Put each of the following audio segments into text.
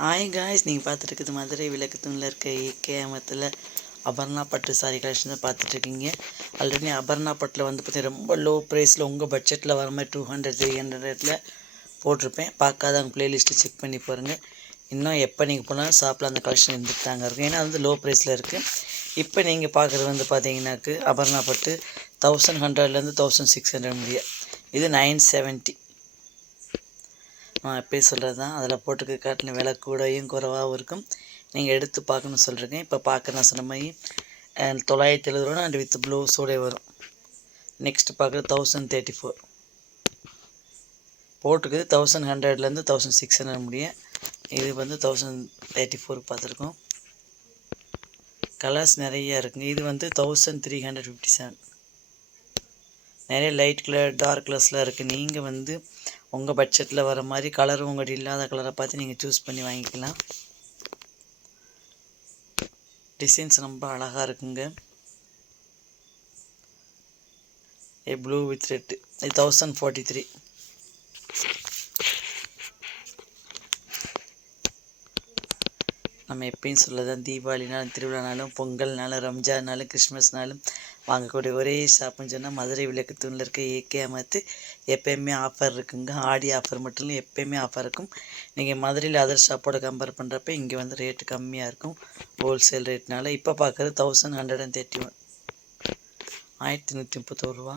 ஆய் காய்ஸ் நீங்கள் பார்த்துட்டு மதுரை விளக்கு தூணில் இருக்க ஏகேமத்தில் அபர்ணா பட்டு சாரி கலெக்ஷன் தான் பார்த்துட்ருக்கீங்க. ஆல்ரெடி அபர்ணா பட்டில் வந்து பார்த்தீங்கன்னா ரொம்ப லோ ப்ரைஸில் உங்கள் பட்ஜெட்டில் வர மாதிரி டூ ஹண்ட்ரட் த்ரீ ஹண்ட்ரட் ரேட்டில் போட்டிருப்பேன். பார்க்காத அவங்க ப்ளேலிஸ்ட்டு செக் பண்ணி பாருங்கள் இன்னும் எப்போ நீங்கள் போனாலும் ஷாப்பில் அந்த கலெக்ஷன் இருந்துட்டு தாங்க இருக்கும். ஏன்னா அது வந்து லோ ப்ரைஸில் இருக்குது இப்போ நீங்கள் பார்க்குறது வந்து பார்த்தீங்கன்னாக்கு அபர்ணா பட்டு தௌசண்ட் ஹண்ட்ரட்லேருந்து தௌசண்ட் சிக்ஸ் ஹண்ட்ரட் முடியும் இது நைன் செவன்ட்டி நான் சொல்கிறது தான். அதில் போட்டுக்க காட்டின விலை கூடயும் குறைவாகவும் இருக்கும். நீங்கள் எடுத்து பார்க்கணும்னு சொல்கிறீங்க இப்போ பார்க்க நான் சொன்ன மாதிரி தொள்ளாயிரத்தி எழுபது ரூபா அண்ட் வித் ப்ளூஸோடே வரும். நெக்ஸ்ட்டு பார்க்குறது தௌசண்ட் தேர்ட்டி ஃபோர் போட்டுக்குது தௌசண்ட் ஹண்ட்ரட்லேருந்து தௌசண்ட் சிக்ஸ் ஹண்ட்ரட் முடியும் இது வந்து தௌசண்ட் தேர்ட்டி ஃபோர் பார்த்துருக்கோம். கலர்ஸ் நிறைய இருக்குங்க. இது வந்து thousand three hundred fifty seven நிறைய லைட் கலர் டார்க் கலர்ஸ்லாம் இருக்குது நீங்கள் வந்து உங்கள் பட்ஜெட்டில் வர மாதிரி கலரும் உங்கள்கிட்ட இல்லாத கலரை பார்த்து நீங்கள் சூஸ் பண்ணி வாங்கிக்கலாம். டிசைன்ஸ் ரொம்ப அழகாக இருக்குங்க. ஏ ப்ளூ வித் ரெட் இது தௌசண்ட் ஃபார்ட்டி த்ரீ நம்ம எப்பயும் சொல்லதான் தீபாவளினாலும் திருவிழானாலும் பொங்கல்னாலும் ரம்ஜான்னாலும் கிறிஸ்மஸ்னாலும் வாங்கக்கூடிய ஒரே ஷாப்புன்னு சொன்னால் மதுரை விளக்கு தூணில் இருக்க ஏகே அமர்த்து எப்பயுமே ஆஃபர் இருக்குங்க. ஆடி ஆஃபர் மட்டும் இல்லை எப்பயுமே ஆஃபர் இருக்கும். நீங்கள் மதுரையில் அதர் ஷாப்போட கம்பேர் பண்ணுறப்ப இங்கே வந்து ரேட்டு கம்மியாக இருக்கும். ஹோல்சேல் ரேட்னால இப்போ பார்க்குறது thousand hundred and thirty one ஆயிரத்தி நூற்றி முப்பத்தோரு ரூபா.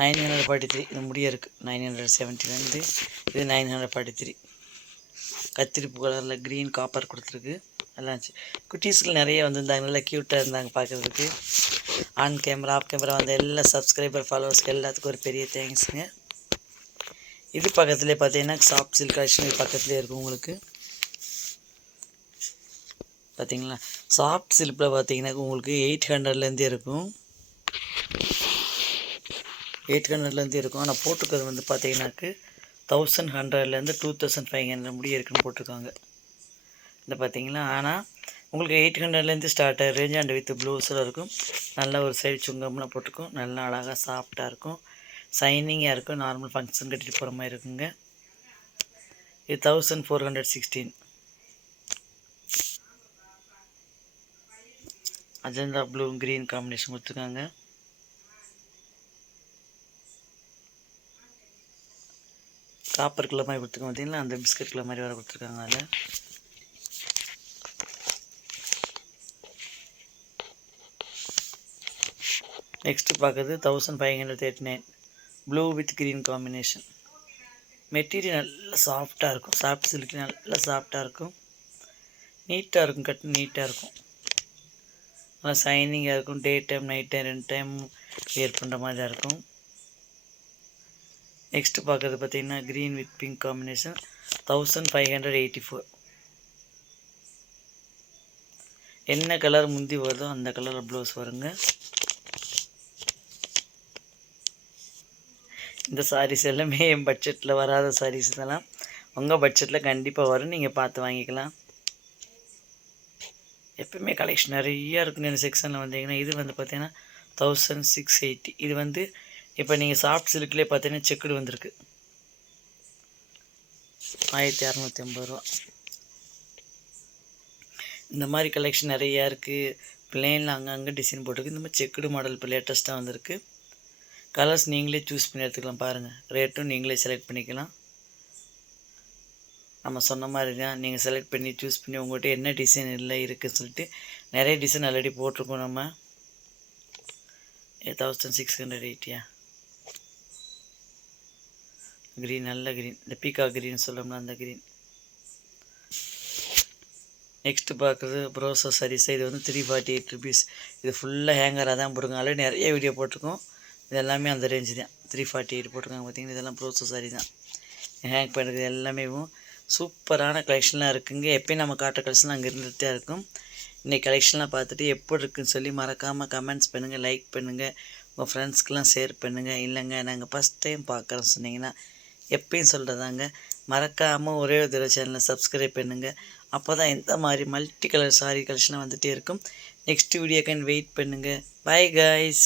நைன் ஹண்ட்ரட் ஃபார்ட்டி த்ரீ இது முடிய இருக்குது நைன் ஹண்ட்ரட் செவன்ட்டிலேருந்து இது நைன் ஹண்ட்ரட் ஃபார்ட்டி த்ரீ கத்திரிப்பு கலரில் க்ரீன் காப்பர் கொடுத்துருக்கு. நல்லா இருந்துச்சு. குட்டீஸ்கள் நிறைய வந்திருந்தாங்க. நல்லா க்யூட்டாக இருந்தாங்க பார்க்குறதுக்கு. ஆன் கேமரா ஆஃப் கேமரா வந்த எல்லா சப்ஸ்கிரைபர் ஃபாலோவர்ஸ்க்கு எல்லாத்துக்கும் ஒரு பெரிய தேங்க்ஸுங்க இது பக்கத்துலேயே பார்த்தீங்கன்னா சாஃப்ட் சில்க் கலெக்ஷன் இது பக்கத்துலேயே இருக்கும் உங்களுக்கு. பார்த்தீங்களா? சாஃப்ட் சில்கில் பார்த்தீங்கன்னா உங்களுக்கு எயிட் ஹண்ட்ரட்லேருந்தே இருக்கும். எயிட் ஹண்ட்ரட்லேருந்து இருக்கும். ஆனால் போட்டிருக்கிறது வந்து பார்த்தீங்கன்னாக்கு தௌசண்ட் ஹண்ட்ரட்லேருந்து டூ தௌசண்ட் ஃபைவ் ஹண்ட்ரட் முடிய இருக்குன்னு போட்டிருக்காங்க. இந்த பார்த்தீங்களா? ஆனால் உங்களுக்கு எயிட் ஹண்ட்ரட்லேருந்து ஸ்டார்ட் ரேஞ்ச் அண்ட் வித் ப்ளவுஸில் இருக்கும். நல்ல ஒரு சைடு சுங்கம்லாம் போட்டிருக்கும். நல்லா அழகாக சாஃப்டாக இருக்கும். சைனிங்காக இருக்கும். நார்மல் ஃபங்க்ஷன் கட்டிட்டு போகிற மாதிரி இருக்குங்க. இது thousand four hundred sixteen Ajanta blue green combination கொடுத்துருக்காங்க. காப்பர் கலர் மாதிரி கொடுத்துருக்காங்க. பார்த்தீங்களா? அந்த பிஸ்கட் கலர் மாதிரி வர கொடுத்துருக்காங்க அதில். நெக்ஸ்ட்டு பார்க்குறது thousand five hundred thirty nine blue with green combination material நல்லா சாஃப்டாக இருக்கும். சாஃப்ட் சில்க் நல்லா சாஃப்டாக இருக்கும். நீட்டாக இருக்கும் கட் நீட்டாக இருக்கும். நல்லா சைனிங்காக இருக்கும். டே டைம் நைட் டைம் ரெண்டு டைம் வியர் பண்ணுற மாதிரி தான் இருக்கும். நெக்ஸ்ட்டு பார்க்குறது பார்த்திங்கன்னா green with pink combination thousand five hundred eighty four என்ன கலர் முந்தி வருதோ அந்த கலரில் ப்ளவுஸ் வருங்க. இந்த சாரீஸ் எல்லாமே என் பட்ஜெட்டில் வராத சாரீஸ் இதெல்லாம் உங்கள் பட்ஜெட்டில் கண்டிப்பாக வரும். நீங்கள் பார்த்து வாங்கிக்கலாம். எப்பவுமே கலெக்ஷன் நிறையா இருக்குங்க இந்த செக்ஷனில் வந்தீங்கன்னா இது வந்து பார்த்தீங்கன்னா தௌசண்ட் சிக்ஸ் எயிட்டி இது வந்து இப்போ நீங்கள் சாஃப்ட் சில்க்லேயே பார்த்தீங்கன்னா செக்குடு வந்திருக்கு. ஆயிரத்தி அறநூற்றி ஐம்பது ரூபா. இந்த மாதிரி கலெக்ஷன் நிறையா இருக்குது பிளெயினில் அங்கங்கே டிசைன் போட்டிருக்கு. இந்த மாதிரி செக்குடு மாடல் இப்போ லேட்டஸ்ட்டாக வந்திருக்கு. கலர்ஸ் நீங்களே சூஸ் பண்ணி எடுத்துக்கலாம் பாருங்கள் ரேட்டும் நீங்களே செலக்ட் பண்ணிக்கலாம். நம்ம சொன்ன மாதிரி தான் நீங்கள் செலக்ட் பண்ணி சூஸ் பண்ணி உங்கள்கிட்ட என்ன டிசைன் இல்லை இருக்குதுன்னு சொல்லிட்டு நிறைய டிசைன் ஆல்ரெடி போட்டிருக்கோம் நம்ம. எயிட் தௌசண்ட் சிக்ஸ் ஹண்ட்ரட் எயிட்டியா க்ரீன் நல்ல க்ரீன் இந்த பீக்கா க்ரீன் சொல்லோம்னா அந்த க்ரீன் நெக்ஸ்ட்டு பார்க்குறது ப்ரோசோ சாரீஸ் இது வந்து த்ரீ ஃபார்ட்டி எயிட் ருபீஸ் இது ஃபுல்லாக ஹேங்கராக தான் போடுங்க ஆல்ரெடி நிறைய வீடியோ போட்டிருக்கோம். இது எல்லாமே அந்த ரேஞ்சு தான். த்ரீ ஃபார்ட்டி எயிட் போட்டிருக்காங்க பார்த்தீங்கன்னா இதெல்லாம் ப்ரோசோ சாரி தான். ஹேங் பண்ணுறது எல்லாமே சூப்பரான கலெக்ஷன்லாம் இருக்குங்க. எப்பயும் நம்ம காட்டுற கலெக்ஷன்லாம் அங்கே இருந்துகிட்டே இருக்கும். இன்றைக்கி கலெக்ஷன்லாம் பார்த்துட்டு எப்படி இருக்குன்னு சொல்லி மறக்காமல் கமெண்ட்ஸ் பண்ணுங்கள் லைக் பண்ணுங்கள் உங்கள் ஃப்ரெண்ட்ஸ்க்கெலாம் ஷேர் பண்ணுங்கள் இல்லைங்க நாங்கள் ஃபஸ்ட் டைம் பார்க்குறோம் சொன்னீங்கன்னா எப்பயும் சொல்கிறதாங்க மறக்காமல் ஒரே ஒரு தடவை சேனலை சப்ஸ்கிரைப் பண்ணுங்கள் அப்போ தான் இந்த மாதிரி மல்டி கலர் சாரி கலெக்ஷனாக வந்துகிட்டே இருக்கும். நெக்ஸ்ட் வீடியோக்கான வெயிட் பண்ணுங்கள் பை காய்ஸ்